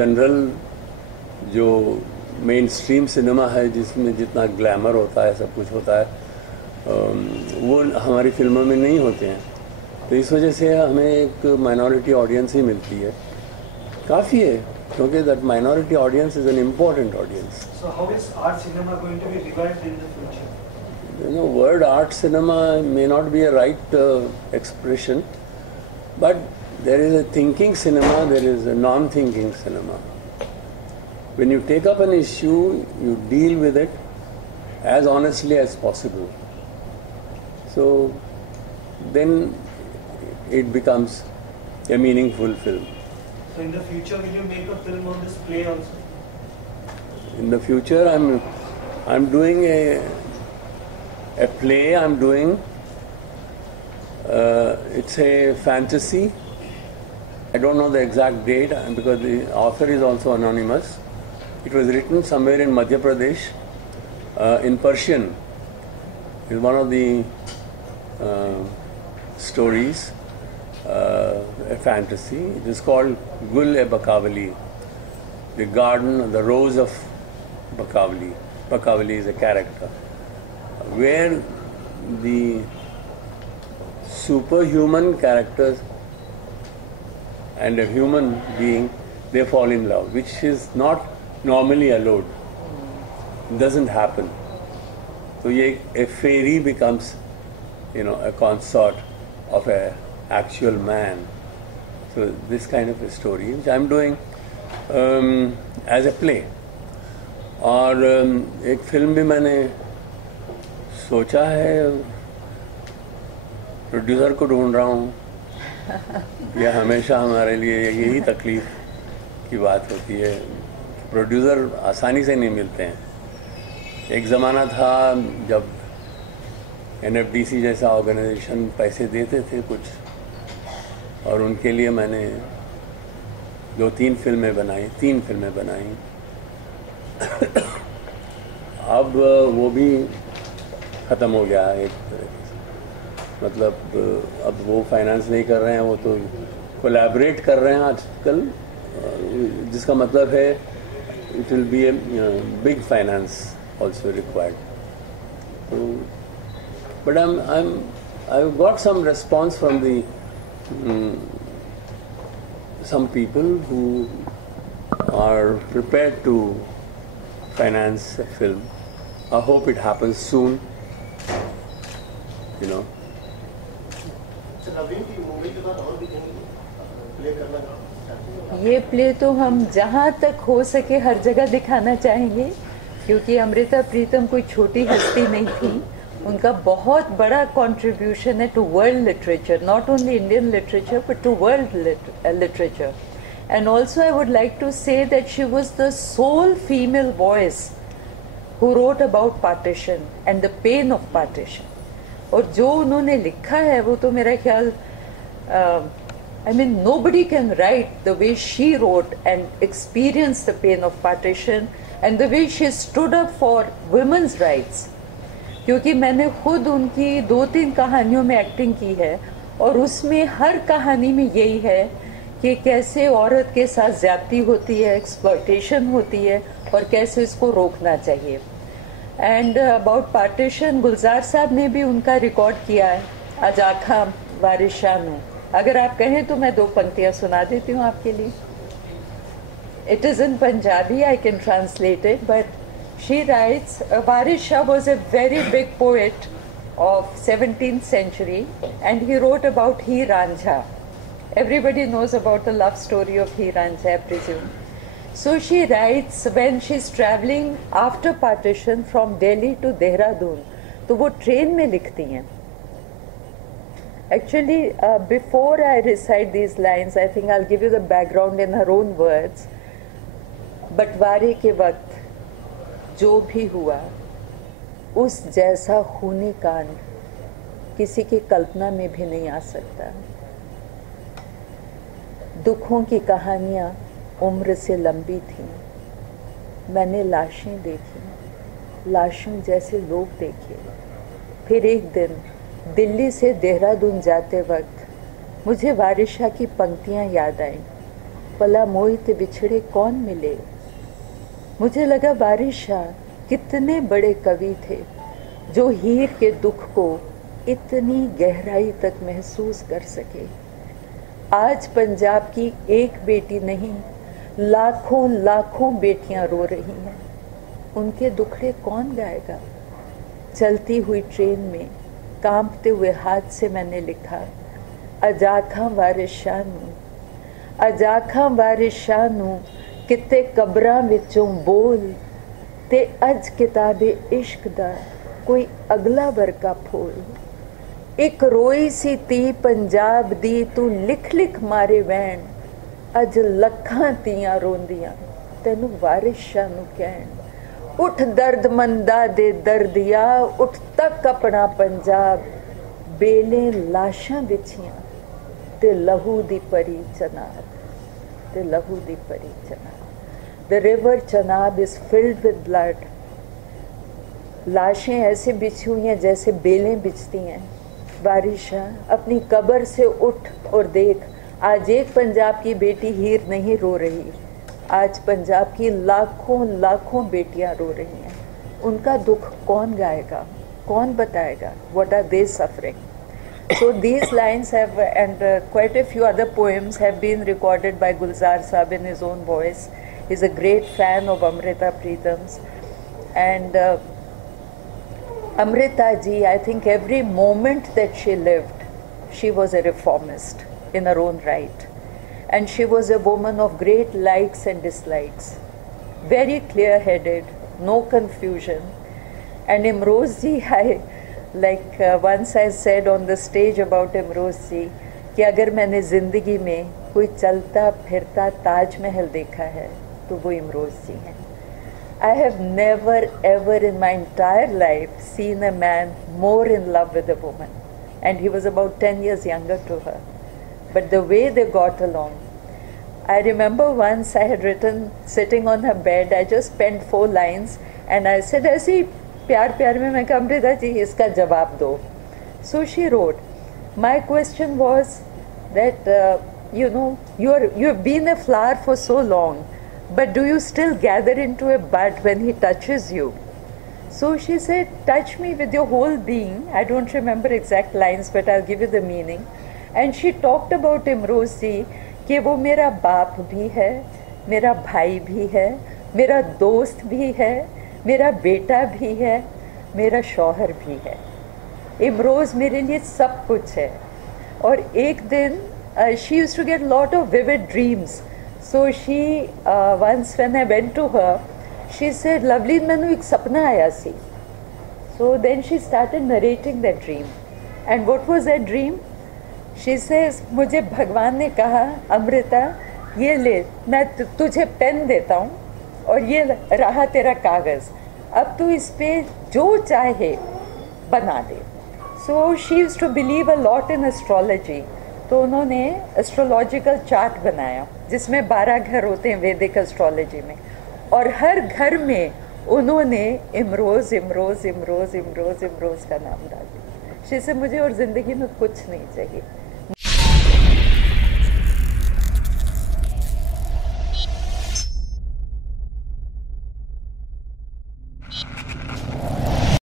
General जो main stream cinema है जिसमें जितना ग्लैमर होता है, सब कुछ होता है, वो हमारी फिल्मों में नहीं होते हैं। तो इस वजह से हमें एक माइनॉरिटी ऑडियंस ही मिलती है, काफ़ी है, क्योंकि that minority audience is an important audience. So how is art cinema going to be revived in the future? You know, word art cinema may not be a right expression, but there is a thinking cinema, there is a non-thinking cinema. When you take up an issue, you deal with it as honestly as possible. So then it becomes a meaningful film. So in the future, will you make a film on this play also? In the future, I'm doing a play. I'm doing it's a fantasy. I don't know the exact date because the author is also anonymous. It was written somewhere in Madhya Pradesh in Persian. It's one of the stories, a fantasy. It is called Gul-e-Bakawali, the garden, the rose of Bakawali. Bakawali is a character where the superhuman characters and a human being, they fall in love, which is not normally allowed. It doesn't happen. So a fairy becomes, a consort of a actual man. So this kind of a story which I'm doing as a play. और एक film भी मैंने सोचा है, producer को ढूंढ रहा हूँ। यह हमेशा हमारे लिए यही तकलीफ की बात होती है, प्रोड्यूसर आसानी से नहीं मिलते हैं। एक ज़माना था जब NFDC जैसा ऑर्गेनाइजेशन पैसे देते थे कुछ, और उनके लिए मैंने 3 फिल्में बनाई। अब वो भी ख़त्म हो गया है, मतलब अब वो फाइनेंस नहीं कर रहे हैं, वो तो कोलैबोरेट कर रहे हैं आजकल, जिसका मतलब है it will be a big finance also required. So, but I've got some response from the some people who are prepared to finance a film. I hope it happens soon. ये play तो हम जहाँ तक हो सके हर जगह दिखाना चाहेंगे, क्योंकि अमृता प्रीतम कोई छोटी हस्ती नहीं थी। उनका बहुत बड़ा कंट्रीब्यूशन है to world literature, not only Indian literature but to world literature. And also I would like to say that she was the sole female voice who wrote about partition and the pain of partition. और जो उन्होंने लिखा है वो तो मेरा ख्याल I mean, nobody can write the way she wrote and experience the pain of partition and the way she stood up for women's rights. क्योंकि मैंने खुद उनकी 2-3 कहानियों में एक्टिंग की है, और उसमें हर कहानी में यही है कि कैसे औरत के साथ ज्यादती होती है, एक्सप्लॉयटेशन होती है, और कैसे इसको रोकना चाहिए। एंड अबाउट पार्टीशन गुलजार साहब ने भी उनका रिकॉर्ड किया है आज आखा वारिशा में। अगर आप कहें तो मैं 2 पंक्तियां सुना देती हूँ आपके लिए। It is in Punjabi, I can translate it, but she writes, Waris Shah was a very big poet of 17th century and he wrote about He Ranjha. Everybody knows about the love story of He Ranjha, I presume. So she writes when she's traveling after partition from Delhi to Dehradun, तो वो train में लिखती हैं। Actually, before I recite these lines, I think I'll give you the background in her own words. बंटवारे के वक्त जो भी हुआ, उस जैसा खूनी कांड किसी की कल्पना में भी नहीं आ सकता। दुखों की कहानियाँ उम्र से लंबी थीं। मैंने लाशें देखी, लाशों जैसे लोग देखे। फिर एक दिन दिल्ली से देहरादून जाते वक्त मुझे वारिस शाह की पंक्तियाँ याद आईं। पला मोहित बिछड़े कौन मिले। मुझे लगा बारिश शाह कितने बड़े कवि थे जो हीर के दुख को इतनी गहराई तक महसूस कर सके। आज पंजाब की एक बेटी नहीं, लाखों लाखों बेटियां रो रही हैं। उनके दुखड़े कौन गाएगा। चलती हुई ट्रेन में कांपते हुए हाथ से मैंने लिखा, अजाखा वारिस शाह नू, अजाखा वारिस शाह नू, किते कबरां विचों बोल, ते अज किताबे इश्क दा कोई अगला वर्का फोल। एक रोई सी ती पंजाब दी, तू लिख लिख मारे वैन, अज लखां तियां रोंदियां तैनू वारिस शाह नू कहन। उठ दर्द मंदा दे दर्दिया, उठ तक अपना पंजाब, बेले लाशां बिछियां ते लहू दी परी चनाब, ते लहू दी परी Chenab. The river Chenab is filled with blood. लाशें ऐसे बिछी हुई हैं जैसे बेलें बिछती हैं। वारिस शाह अपनी कब्र से उठ और देख, आज एक पंजाब की बेटी हीर नहीं रो रही, आज पंजाब की लाखों लाखों बेटियां रो रही हैं। उनका दुख कौन गाएगा, कौन बताएगा? What are they suffering? So these lines have, and quite a few other poems have been recorded by Gulzar Saab in his own voice. He's a great fan of Amrita Pritam's, and Amrita ji, I think every moment that she lived, she was a reformist in her own right, and she was a woman of great likes and dislikes, very clear-headed, no confusion. And Imroz ji, I like once I said on the stage about Imroz ji कि अगर मैंने ज़िंदगी में कोई चलता फिरता ताजमहल देखा है तो वो इमरोज़ जी हैं। I have never ever in my entire life seen a man more in love with a woman, and he was about 10 years younger to her. But the way they got along, I remember once I had written sitting on her bed, I just penned 4 lines and I said ऐसे ही प्यार प्यार में मैं कहा अमृता जी इसका जवाब दो. So she wrote, my question was that you know you've been a flower for so long, but do you still gather into a bud when he touches you? So she said, touch me with your whole being. I don't remember exact lines, but I'll give you the meaning. And she talked about Imroz ji कि वो मेरा बाप भी है, मेरा भाई भी है, मेरा दोस्त भी है, मेरा बेटा भी है, मेरा शौहर भी है. इमरोज़ मेरे लिए सब कुछ है. और एक दिन she used to get lot of vivid dreams. So she once when I went to her, she said, "Lovely, मैंने एक सपना आया सी." So then she started narrating that dream. And what was that dream? She says, मुझे भगवान ने कहा, अमृता ये ले, मैं तुझे पेन देता हूँ और ये रहा तेरा कागज़, अब तू इस पे जो चाहे बना दे. So she used to believe a lot in astrology. तो उन्होंने एस्ट्रोलॉजिकल चार्ट बनाया जिसमें 12 घर होते हैं वैदिक एस्ट्रोलॉजी में, और हर घर में उन्होंने इमरोज़ इमरोज़ इमरोज़ इमरोज़ इमरोज़ का नाम डाल दिया. से मुझे और ज़िंदगी में कुछ नहीं चाहिए.